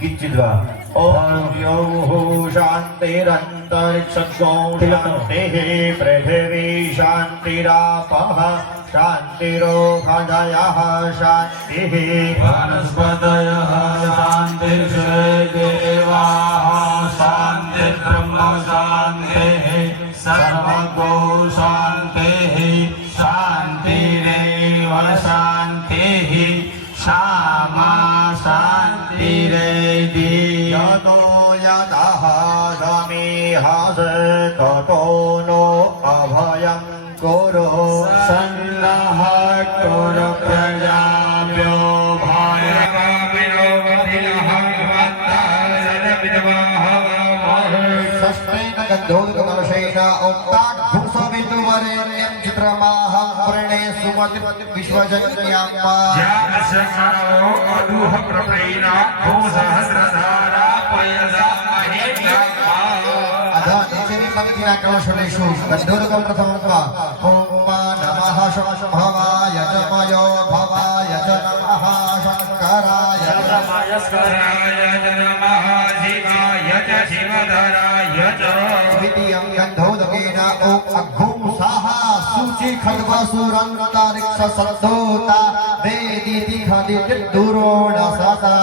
किंचित वा ॐ योः शान्तिरन्तरिक्षगौ शान्तिः पृथिवी शान्तिरापः शान्तिरोहदयः शान्तिः वनस्पतयः शान्तिर्देवाः शान्तिर्ब्रह्म शान्तिः सर्वगो शान्तिः शान्तिरेव शान्तिः श्यामा शान्तिरेदि यतो यतः समीहस ततो नो अभयं कुरु सन्नः कुरु प्रजाभ्यो षष्ठेन गन्धोदकमशेष ओक्ताघुसवितुवरेण्यं चित्रमाह पुरणे सुमति विश्वजन्याम्बा अध निचेनि पङ्क्तिना कलशलेषु गन्धोदकं प्रथमत्वा ॐ नमः शम्भवाय च भवाय च नमः शङ्कराय च द्वितीयं गन्धोदकेन ॐ अघुंसः सूचि खड्गसुरन्तारिक्ष सद्धोता वेदिति खदिर्दुरोण सता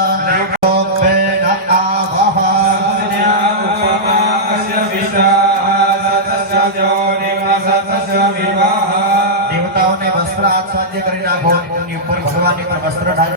लोकेन आवह દેવતાઓને વસ્ત્ર આચ્છાદ્ય કરી નાખો એમની ઉપર ભગવાનની પર વસ્ત્ર ઢાળ